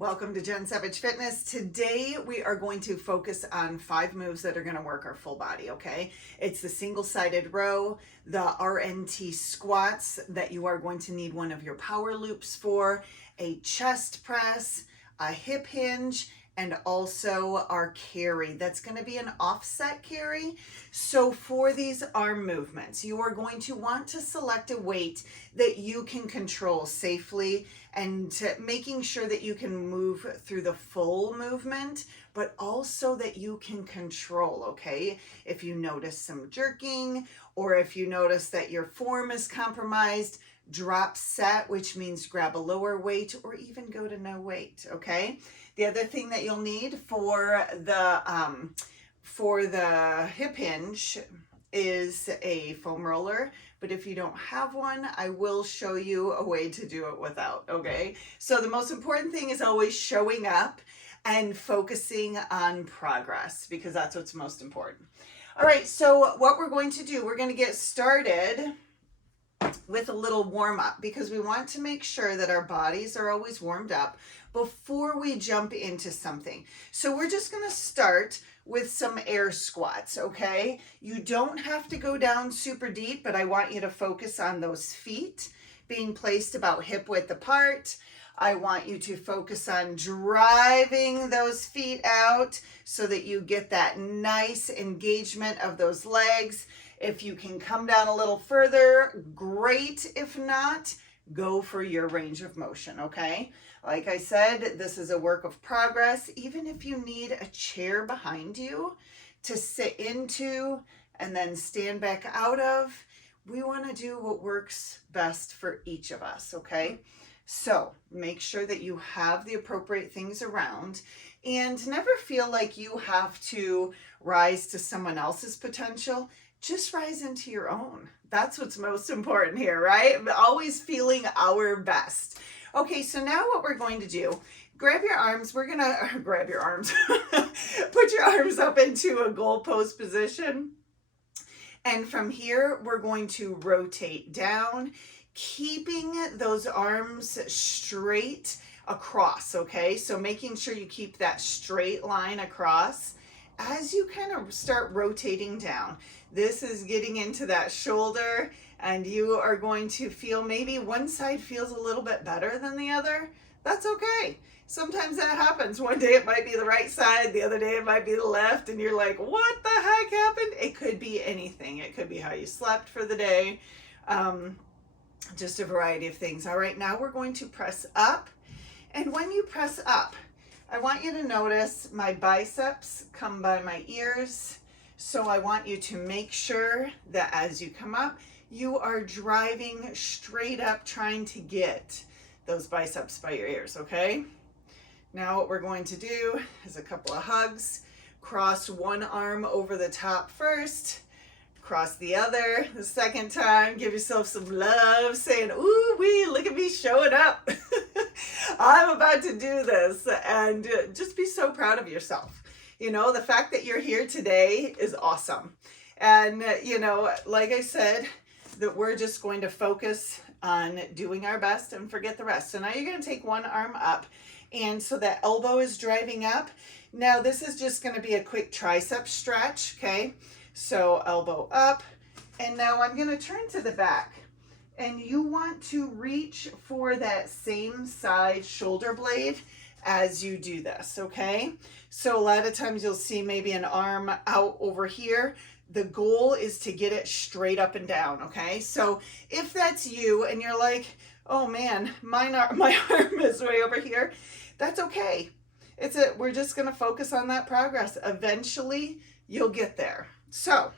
Welcome to Jen Savage Fitness. Today we are going to focus on 5 moves that are going to work our full body, okay? It's the single-sided row, the RNT squats that you are going to need one of your power loops for, a chest press, a hip hinge, and also our carry. That's going to be an offset carry. So for these arm movements, you are going to want to select a weight that you can control safely and making sure that you can move through the full movement, but also that you can control, okay? If you notice some jerking, or if you notice that your form is compromised, drop set, which means grab a lower weight or even go to no weight, okay? The other thing that you'll need for the hip hinge is a foam roller, but if you don't have one, I will show you a way to do it without, okay? So the most important thing is always showing up and focusing on progress, because that's what's most important. All right, so what we're going to do, we're going to get started with a little warm up, because we want to make sure that our bodies are always warmed up before we jump into something. So we're just going to start with some air squats, okay? You don't have to go down super deep, but I want you to focus on those feet being placed about hip width apart. I want you to focus on driving those feet out so that you get that nice engagement of those legs. If you can come down a little further, great. If not, go for your range of motion, okay? Like I said, this is a work of progress. Even if you need a chair behind you to sit into and then stand back out of, we want to do what works best for each of us, okay? So make sure that you have the appropriate things around, and never feel like you have to rise to someone else's potential. Just rise into your own. That's what's most important here, right? Always feeling our best. Okay, so now what we're going to do, grab your arms. We're going to grab your arms. Put your arms up into a goal pose position. And from here, we're going to rotate down, keeping those arms straight across, okay? So making sure you keep that straight line across as you kind of start rotating down. This is getting into that shoulder, and you are going to feel maybe one side feels a little bit better than the other. That's okay. Sometimes that happens. One day it might be the right side, the other day it might be the left, and you're like, what the heck happened? It could be anything. It could be how you slept for the day. Just a variety of things. All right, now we're going to press up. And when you press up, I want you to notice my biceps come by my ears. So I want you to make sure that as you come up, you are driving straight up, trying to get those biceps by your ears, okay? Now what we're going to do is a couple of hugs. Cross one arm over the top first. Cross the other the second time. Give yourself some love, saying, ooh wee, look at me showing up. I'm about to do this, and just be so proud of yourself. You know, the fact that you're here today is awesome. And, you know, like I said, that we're just going to focus on doing our best and forget the rest. So now you're going to take one arm up, and so that elbow is driving up. Now this is just going to be a quick tricep stretch, okay? So elbow up, and now I'm going to turn to the back, and you want to reach for that same side shoulder blade as you do this, okay? So a lot of times you'll see maybe an arm out over here. The goal is to get it straight up and down, okay? So if that's you and you're like, oh man, my arm is way over here, that's okay. We're just gonna focus on that progress. Eventually, you'll get there. So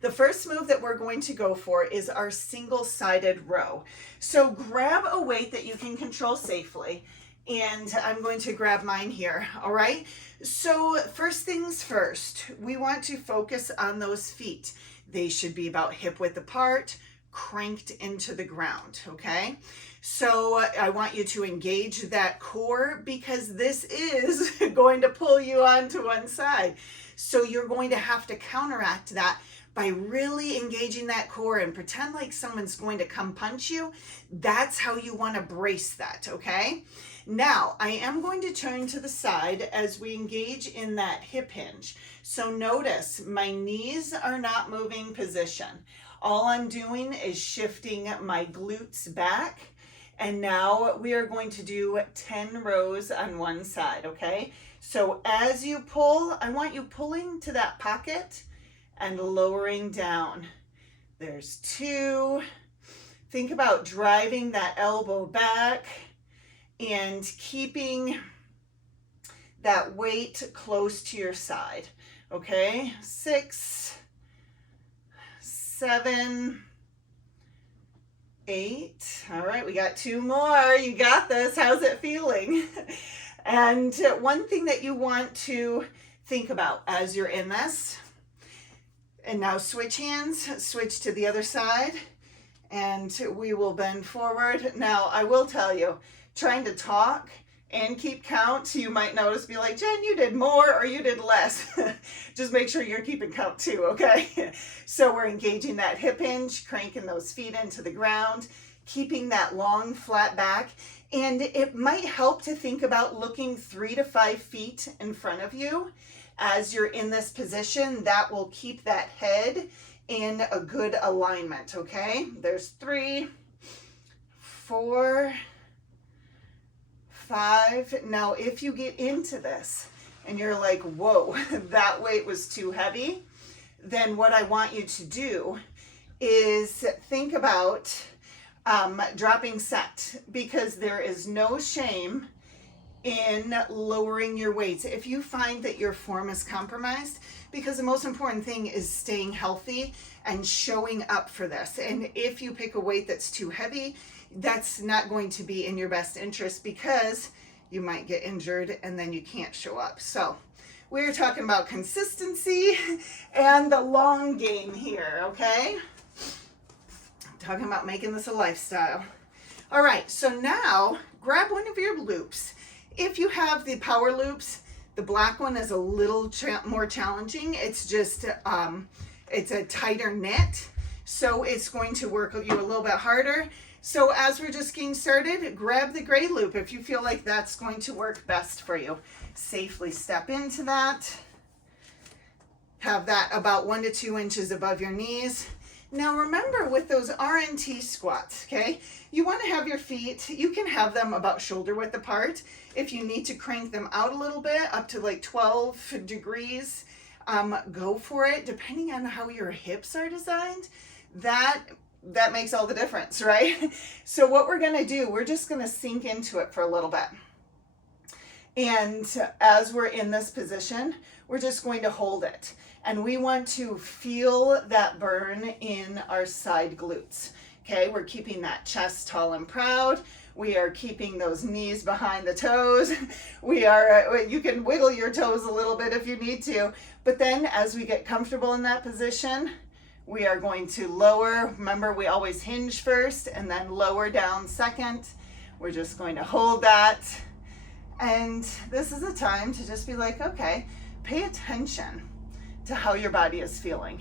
the first move that we're going to go for is our single-sided row. So grab a weight that you can control safely, and I'm going to grab mine here, all right? So first things first, we want to focus on those feet. They should be about hip width apart, cranked into the ground, okay? So I want you to engage that core because this is going to pull you onto one side. So you're going to have to counteract that by really engaging that core and pretend like someone's going to come punch you. That's how you want to brace that, okay? Now, I am going to turn to the side as we engage in that hip hinge. So notice my knees are not moving position. All I'm doing is shifting my glutes back. And now we are going to do 10 rows on one side, okay? So as you pull, I want you pulling to that pocket and lowering down. There's 2. Think about driving that elbow back and keeping that weight close to your side, okay? 6, 7, 8. All right, we got 2 more. You got this. How's it feeling? And one thing that you want to think about as you're in this, and now switch hands, switch to the other side, and we will bend forward. Now, I will tell you, trying to talk and keep count, you might notice, be like, Jen, you did more or you did less. Just make sure you're keeping count too, okay? So we're engaging that hip hinge, cranking those feet into the ground, keeping that long flat back. And it might help to think about looking 3 to 5 feet in front of you as you're in this position. That will keep that head in a good alignment, okay? There's 3, 4, 5. Now, if you get into this and you're like, whoa, that weight was too heavy, then what I want you to do is think about dropping set, because there is no shame in lowering your weights if you find that your form is compromised, because the most important thing is staying healthy and showing up for this. And if you pick a weight that's too heavy, that's not going to be in your best interest, because you might get injured and then you can't show up. So we're talking about consistency and the long game here, okay? Talking about making this a lifestyle. All right, so now grab one of your loops. If you have the power loops, the black one is a little more challenging. It's just, it's a tighter knit, so it's going to work you a little bit harder. So as we're just getting started, grab the gray loop if you feel like that's going to work best for you. Safely step into that. Have that about 1 to 2 inches above your knees. Now remember, with those RNT squats, okay, you want to have your feet, you can have them about shoulder width apart. If you need to crank them out a little bit, up to like 12 degrees, go for it. Depending on how your hips are designed, that makes all the difference, right? So what we're going to do, we're just going to sink into it for a little bit. And as we're in this position, we're just going to hold it. And we want to feel that burn in our side glutes. Okay, we're keeping that chest tall and proud. We are keeping those knees behind the toes. We are, you can wiggle your toes a little bit if you need to. But then as we get comfortable in that position, we are going to lower. Remember, we always hinge first and then lower down second. We're just going to hold that. And this is a time to just be like, okay, pay attention to how your body is feeling.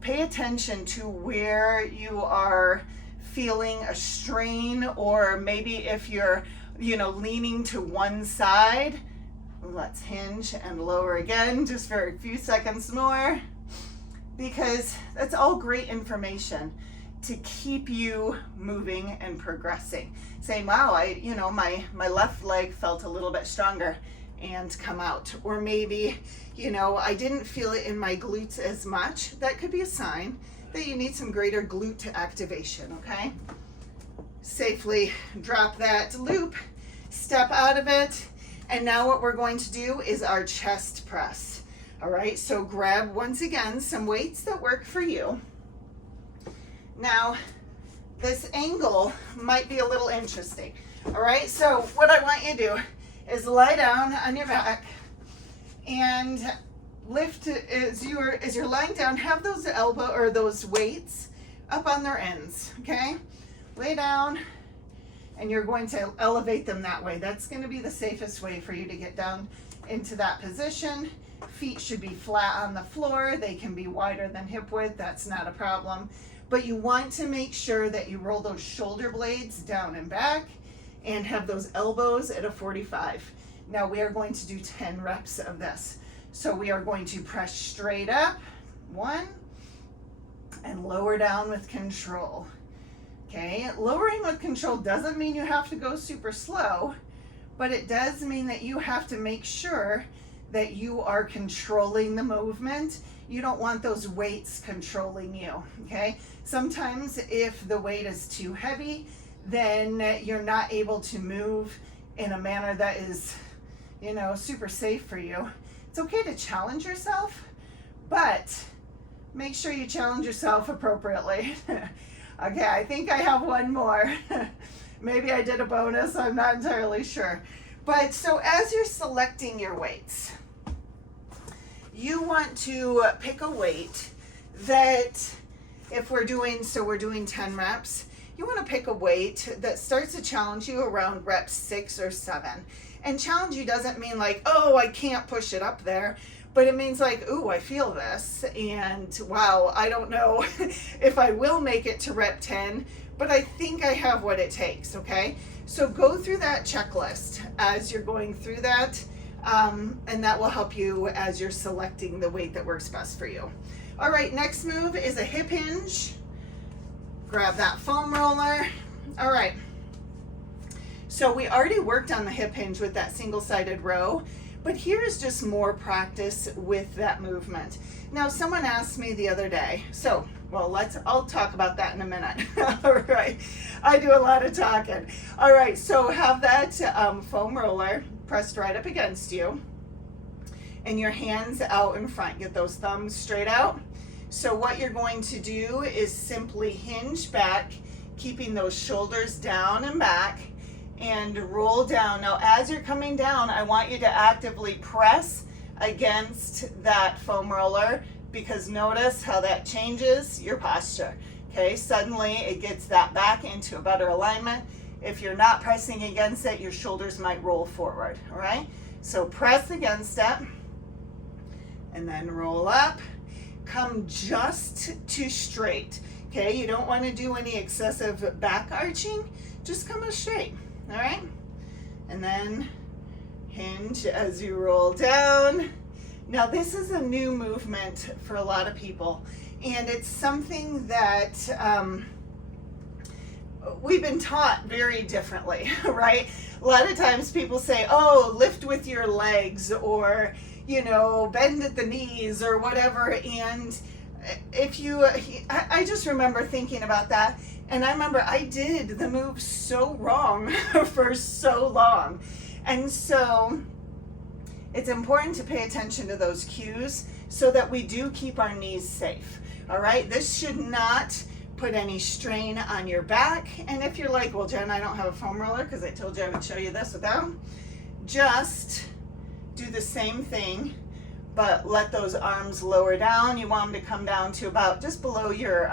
Pay attention to where you are feeling a strain, or maybe if you're, leaning to one side. Let's hinge and lower again, just for a few seconds more, because that's all great information to keep you moving and progressing. Saying, wow, my left leg felt a little bit stronger, and come out. Or maybe, I didn't feel it in my glutes as much. That could be a sign that you need some greater glute activation, okay? Safely drop that loop, step out of it, and now what we're going to do is our chest press. All right, so grab, once again, some weights that work for you. Now, this angle might be a little interesting. All right, so what I want you to do is lie down on your back and lift as you're lying down. Have those elbow or those weights up on their ends, okay? Lay down and you're going to elevate them that way. That's going to be the safest way for you to get down into that position. Feet should be flat on the floor. They can be wider than hip width. That's not a problem. But you want to make sure that you roll those shoulder blades down and back and have those elbows at a 45. Now we are going to do 10 reps of this. So we are going to press straight up, 1, and lower down with control. Okay, lowering with control doesn't mean you have to go super slow, but it does mean that you have to make sure that you are controlling the movement. You don't want those weights controlling you, okay? Sometimes if the weight is too heavy, then you're not able to move in a manner that is, you know, super safe for you. It's okay to challenge yourself, but make sure you challenge yourself appropriately. Okay, I think I have one more. Maybe I did a bonus, I'm not entirely sure. But so as you're selecting your weights, you want to pick a weight that, if we're doing 10 reps, you want to pick a weight that starts to challenge you around rep 6 or 7. And challenge you doesn't mean like, oh, I can't push it up there, but it means like, ooh, I feel this, and wow, I don't know if I will make it to rep 10, but I think I have what it takes, okay? So go through that checklist as you're going through that, and that will help you as you're selecting the weight that works best for you. All right, next move is a hip hinge. Grab that foam roller. All right. So we already worked on the hip hinge with that single-sided row, but here's just more practice with that movement. Now, someone asked me the other day, I'll talk about that in a minute. All right, I do a lot of talking. All right, so have that foam roller pressed right up against you, and your hands out in front. Get those thumbs straight out. So what you're going to do is simply hinge back, keeping those shoulders down and back, and roll down. Now, as you're coming down, I want you to actively press against that foam roller, because notice how that changes your posture. Okay, suddenly it gets that back into a better alignment. If you're not pressing against it, your shoulders might roll forward. All right, so press against it and then roll up. Come just to straight. Okay, you don't want to do any excessive back arching, just come as straight. All right, and then hinge as you roll down. Now, this is a new movement for a lot of people, and it's something that we've been taught very differently, right? A lot of times people say, oh, lift with your legs, or, you know, bend at the knees or whatever. And I just remember thinking about that. And I remember I did the move so wrong for so long. And so it's important to pay attention to those cues so that we do keep our knees safe. All right, this should not put any strain on your back. And if you're like, well, Jen, I don't have a foam roller because I told you I would show you this without, just do the same thing, but let those arms lower down. You want them to come down to about just below your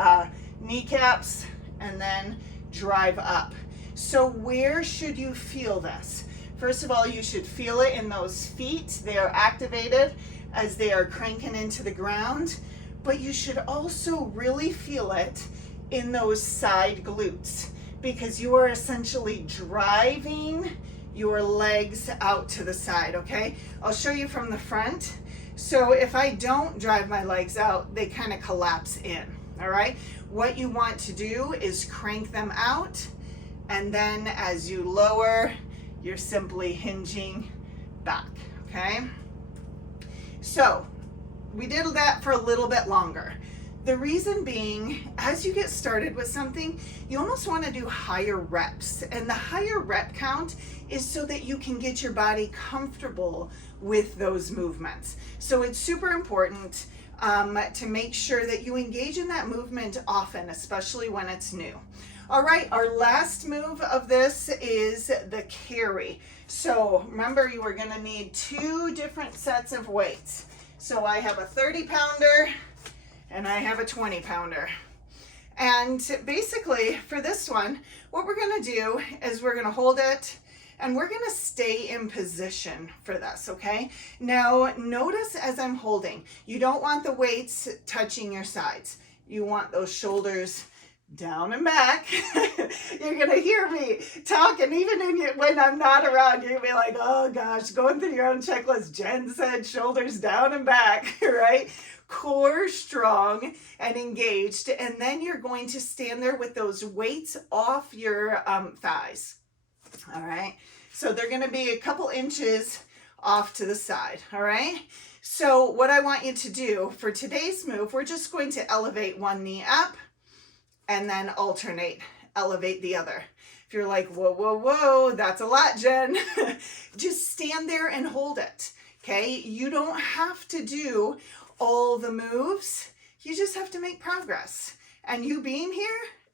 kneecaps, and then drive up. So where should you feel this? First of all, you should feel it in those feet. They are activated as they are cranking into the ground, but you should also really feel it in those side glutes, because you are essentially driving your legs out to the side, okay? I'll show you from the front. So if I don't drive my legs out, they kind of collapse in, all right? What you want to do is crank them out, and then as you lower, you're simply hinging back, okay? So we did that for a little bit longer. The reason being, as you get started with something, you almost want to do higher reps. And the higher rep count is so that you can get your body comfortable with those movements. So it's super important to make sure that you engage in that movement often, especially when it's new. All right, our last move of this is the carry. So remember, you are going to need 2 different sets of weights. So I have a 30-pounder and I have a 20-pounder. And basically for this one, what we're gonna do is we're gonna hold it and we're gonna stay in position for this, okay? Now, notice as I'm holding, you don't want the weights touching your sides. You want those shoulders down and back. You're gonna hear me talking even when I'm not around. You're gonna be like, oh gosh, going through your own checklist. Jen said shoulders down and back, right? Core strong and engaged. And then you're going to stand there with those weights off your thighs. All right. So they're gonna be a couple inches off to the side. All right. So what I want you to do for today's move, we're just going to elevate one knee up and then alternate, elevate the other. If you're like, whoa, whoa, whoa, that's a lot, Jen. Just stand there and hold it, okay? You don't have to do all the moves. You just have to make progress. And you being here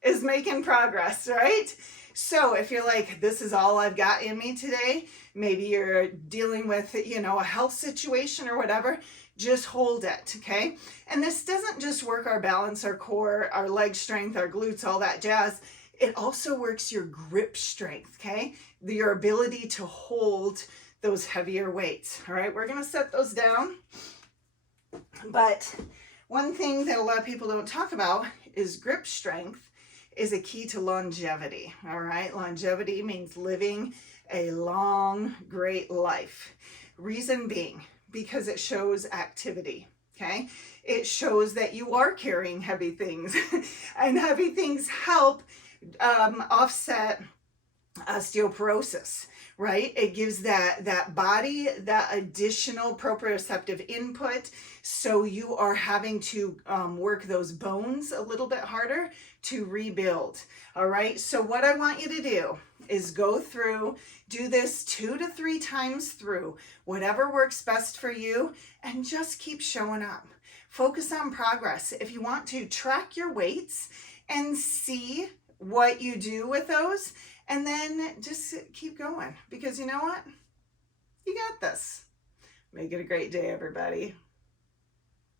is making progress, right? So if you're like, this is all I've got in me today, maybe you're dealing with, a health situation or whatever, just hold it, okay? And this doesn't just work our balance, our core, our leg strength, our glutes, all that jazz. It also works your grip strength, okay? Your ability to hold those heavier weights, all right? We're gonna set those down. But one thing that a lot of people don't talk about is grip strength is a key to longevity, all right? Longevity means living a long, great life. Reason being, because it shows activity, okay? It shows that you are carrying heavy things, and heavy things help offset osteoporosis, right? It gives that body that additional proprioceptive input, so you are having to work those bones a little bit harder to rebuild. All right, so what I want you to do is go through, do this 2 to 3 times through, whatever works best for you, and just keep showing up. Focus on progress. If you want to track your weights and see what you do with those, and then just keep going, because you know what? You got this. Make it a great day, everybody.